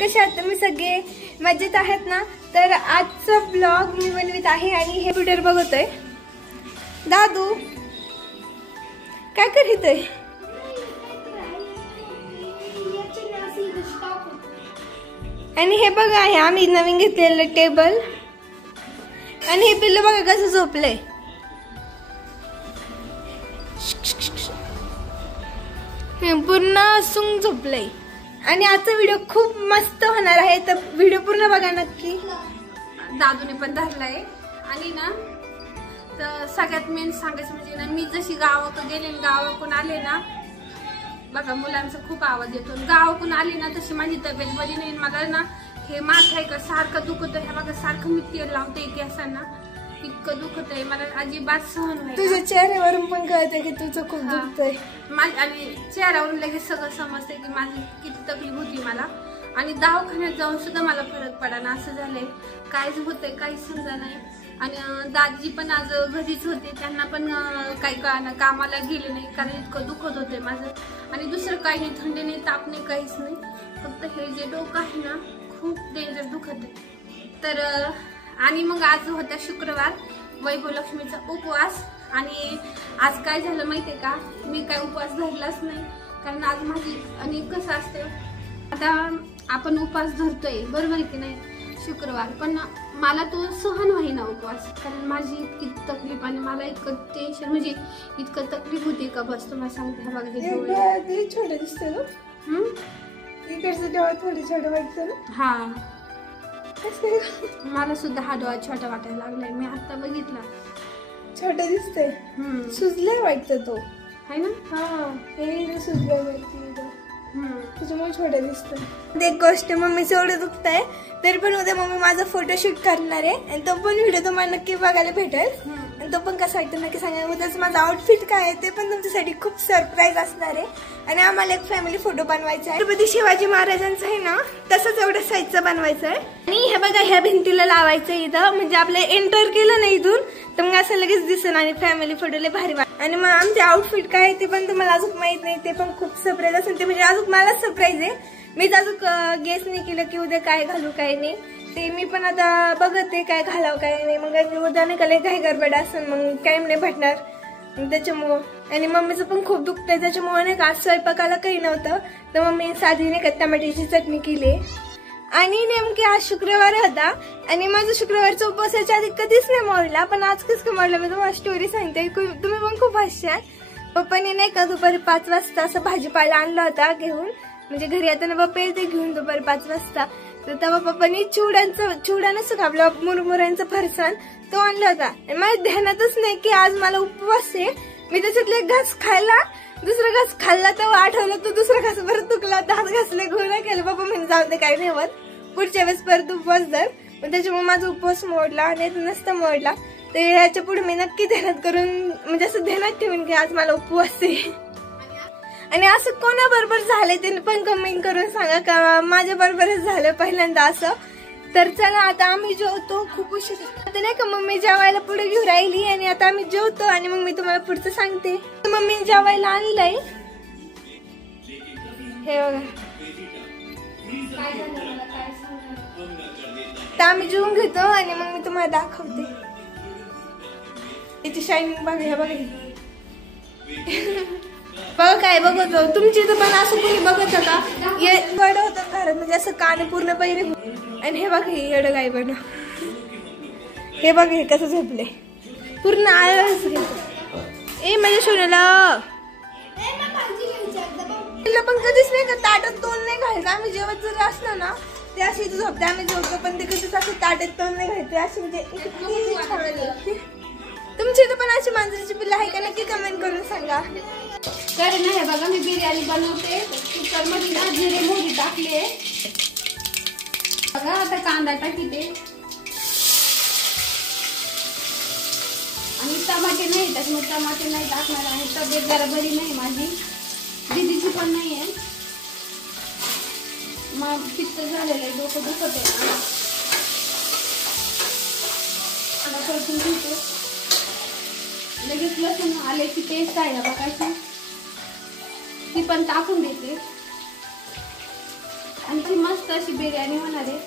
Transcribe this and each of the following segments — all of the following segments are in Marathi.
कसे आहात तुम्ही सगळे? मजेत आहेत ना? तर आजचा ब्लॉग मी बनवित आहे आणि हे ब्युटर बघतोय. दादू काय करीतोय? आणि हे बघा आहे आम्ही नवीन घेतलेलं टेबल. आणि हे पिल्लू बघा कसं झोपलंय. पूर्ण सुंग झोपलंय. आणि आजचा व्हिडिओ खूप मस्त होणार आहे, तर व्हिडिओ पूर्ण बघा नक्की. दादूने पण धरलाय. आणि ना तर सगळ्यात मेन सांगायचं म्हणजे ना, मी जशी गावाकडे गेले गावाकडून आले ना, बघा मुलांचा खूप आवाज येतो. गावाकडून आली ना तशी माझी तब्येत बरी नाही. मला ना हे माथा आहे का सारखं दुखत आहे. बघा सारखं मी तेल लावते केसांना, इतकं दुखत आहे मला, अजिबात सहन व्हायला. तुझ्या चेहऱ्यावरून पण कळतंय की तुझं खूप दुखतंय. आणि चेहऱ्यावरून लगेच सगळं समजतंय की माझी किती तकलीफ होती मला. आणि दवाखान्यात जाऊन सुद्धा मला फरक पडाना, असं झालंय. काहीच होतंय काहीच समजा नाही. आणि दाजी पण आज घरीच होते, त्यांना पण काही कळाना, कामाला गेले नाही कारण इतकं दुखत होतंय माझं. आणि दुसरं काही नाही, थंडी नाही ताप नाही काहीच नाही, फक्त हे जे डोकं आहे ना खूप डेंजर दुखत आहे. तर आणि मग आज होता शुक्रवार, वैभवलक्ष्मीचा उपवास. आणि आज काय झालं माहितीये का, मी काय उपवास धरलाच नाही कारण आज माझी. आणि कसं असतं आता आपण उपवास धरतोय बरोबर आहे की नाही शुक्रवार, पण मला तो सहन होईना उपवास, कारण माझी इतकी तकलीफ आणि मला इतकं टेन्शन, म्हणजे इतकं तकलीफ होती का बस तुम्हाला सांगते. हा बघा हे छोटे दिसते ना, इकडचं डोळा थोडे छोटे वाटतं ना. हा मला सुद्धा हा डोळा छोटा वाटायला लागलाय. मी आता बघितला छोटा दिसतंय. सुजलाय वाटतं तो है ना. हा हे सुजलाय वाटतं, त्याच्यामुळे छोटा दिसतोय. एक गोष्ट मम्मीचं एवढं दुखतंय तरी पण उद्या मम्मी माझा फोटोशूट करणार आहे आणि तो पण व्हिडिओ तुम्हाला नक्की बघायला भेटेल. आणि तो पण कसा वाटतं नक्की सांगा. उद्याच माझं आउटफिट काय आहे ते पण तुमच्यासाठी खूप सरप्राईज असणार आहे. आणि आम्हाला एक फॅमिली फोटो बनवायचा आहे, छत्रपती शिवाजी महाराजांचा आहे ना तसंच एवढं साईजचा बनवायचा आहे. आणि हे बघा ह्या भिंतीला लावायचं इथं, म्हणजे आपलं एंटर केलं ना इथून तर मग असं लगेच दिसेल. आणि फॅमिली फोटोला भारी वाटत. आणि मग आमचे आउटफिट काय आहे ते पण तुम्हाला अजून माहित नाही, ते पण खूप सरप्राईज असेल. ते म्हणजे अजून मला सरप्राईज आहे, मीच अजून गेस नाही केलं की उद्या काय घालू काय नाही. ते मी पण आता बघते काय घालावं काय नाही. मग उद्या नाही का काही गडबड असेल मग टाइम नाही भेटणार त्याच्यामुळं. आणि मम्मीचं पण खूप दुखतंय त्याच्यामुळे नाही का आज स्वयंपाकाला काही नव्हतं, तर मम्मी साधी नाही का टमाट्याची चटणी केली. आणि नेमकी आज शुक्रवार होता आणि माझा शुक्रवारचा उपवासाच्या आधी कधीच नाही मोडला, पण आज कसं काय मोडला मी तुम्हाला स्टोरी सांगते, तुम्ही पण खूप हसशाल. पप्पाने नाही का दुपारी 5 वाजता असं भाजीपाला आणला होता घेऊन, म्हणजे घरी येताना पप्पा येते घेऊन दुपारी 5 वाजता. तर तेव्हा पप्पानी चिवडा नसतो का आपला मुरमुऱ्यांचा फरसाण तो आणला होता. आणि माझ्या ध्यानातच नाही की आज मला उपवास आहे. मी त्याच्यातले एक घास खायला, दुसरा घास खाल्ला तेव्हा आठवलं, तो दुसरा घास परत तुकला, दात घासले घोळा केलं. पप्पा म्हणजे जाऊ दे काही नाही होत, पुढच्या वेळेस परत उपवास धर. पण त्याच्यामुळे माझा उपवास मोडला आणि नसता मोडला. तर याच्या पुढे मी नक्की ध्यानात करून, म्हणजे असं ध्यानात ठेवून की आज मला उपवास आहे. आणि असं कोणाबरोबर झालंय ते पण कमेंट करून सांगा का माझ्या बरोबरच झालं पहिल्यांदा असं. तर चला आता आम्ही जेवतो, खूप उशीर आता नाही का. मम्मी जेवायला पुढे घेऊन राहिली आणि आता आम्ही जेवतो आणि मग मी तुम्हाला पुढचं सांगते. मम्मीने जेवायला आणलंय हे बघा. तर आम्ही जेवून घेतो आणि मग मी तुम्हाला दाखवते. याची शायनिंग बघा, हे बघा बघा काय बघतो. तुमची तर पण असं कोणी बघत का वड होतं घरात, म्हणजे असं कान पूर्ण पहिले. आणि हे बघा हे एवढं काय बन, हे बघा हे कसं झोपले पूर्ण आळस घेतो. ए माझ्या सोन्याला पण कधीच नाही का ताटात तोंड नाही घालायचं. आम्ही जेवत जर असलं ना ते अशी झोपते, आम्ही जेवतो पण ते कधीच असं ताटात तोंड नाही घालायचे. अशी म्हणजे तुमची तर पण अशी मांजरीची पिल्लं आहे का नक्की कमेंट करून सांगा. तर नाही बघा मी बिर्याणी बनवते. कुकर मध्ये ना जिरे मोहरी टाकले बघा. आता कांदा टाकते आणि टमाटे नाही, त्याच्यामुळे टमाटे नाही टाकणार. आणि तब्येत जरा बरी नाही माझी, दीदीची पण नाही आहे, मग पित्त झालेलं आहे, डोकं दुखत आहे ना. आता परतून घेतो लगेच. लसूण आल्याची पेस्ट आहे ना बघायची, ती पण टाकून देते. आणि मस्त अशी बिर्याणी होणार आहे.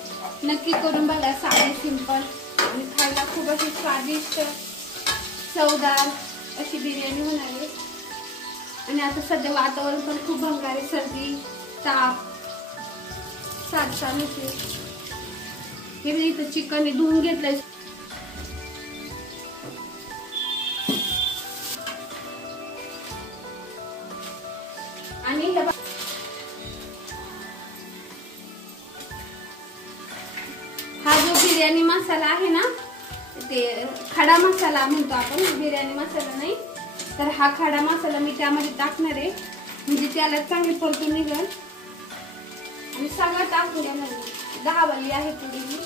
नक्की करून बघा. साधी सिंपल आणि खायला खूप अशी स्वादिष्ट चवदार अशी बिर्याणी होणार आहे. आणि आता सध्या वातावरण पण खूप भंगार आहे. सर्दी ताप साथ चालूच आहे. हे इथं चिकन धुवून घेतलंय. आणि हा जो बिर्याणी मसाला आहे ना, ते खडा मसाला म्हणतो आपण, बिर्याणी मसाला नाही. तर हा खडा मसाला मी त्यामध्ये टाकणार आहे, म्हणजे त्याला चांगली परतून निघेल. आणि सगळं टाकून देणार. 10 वाली आहे पुढे ही.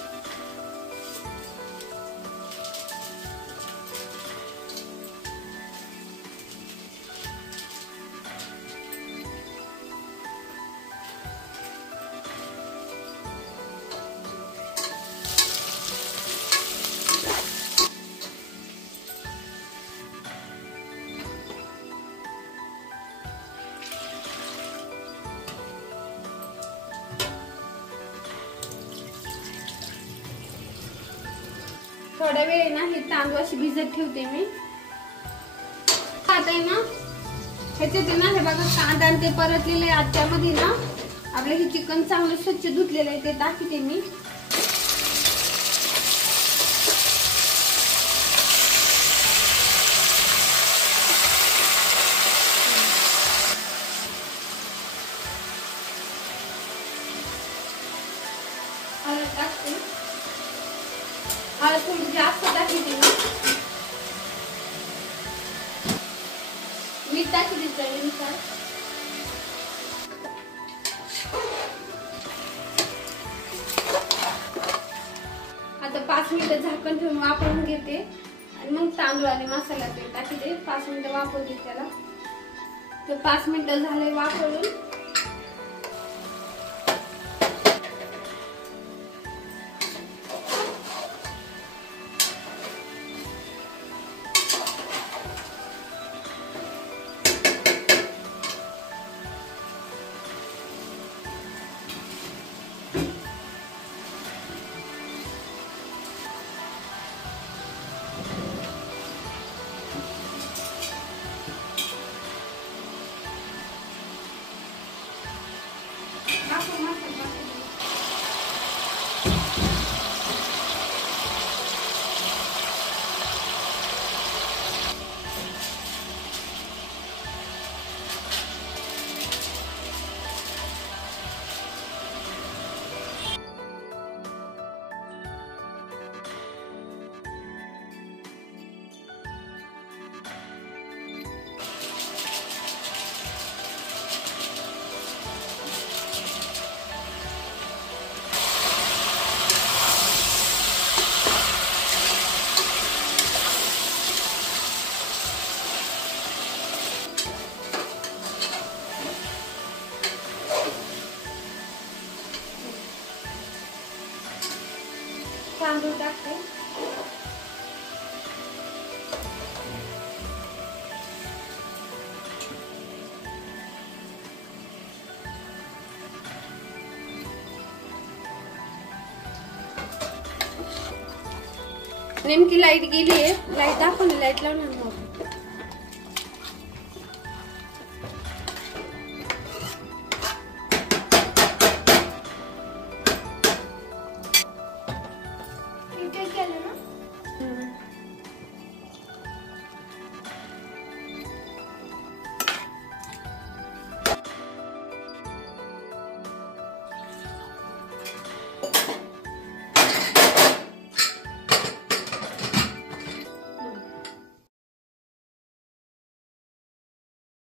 थोड्या वेळ ना हे तांदूळ अशी भिजत ठेवते मी. आता ना ह्याच्यात ना हे बघा कांदा आणि ते परतलेले आत्यामध्ये ना आपलं हे चिकन चांगलं स्वच्छ धुतलेलं आहे ते टाकते मी. हळद टाकते. हळद थोडी जास्त टाकते मी. मीठ टाकते चवीनुसार. आता 5 मिनिटं झाकण ठेवून वापरून घेते आणि मग तांदूळ आणि मसाला ते टाकते. 5 मिनिटं वापरते त्याला. तर 5 मिनिटं झाले वापरून. तांदूळ टाकते. नेमकी लाईट गेली आहे. लाईट दाखवली. लाईट लावणार मग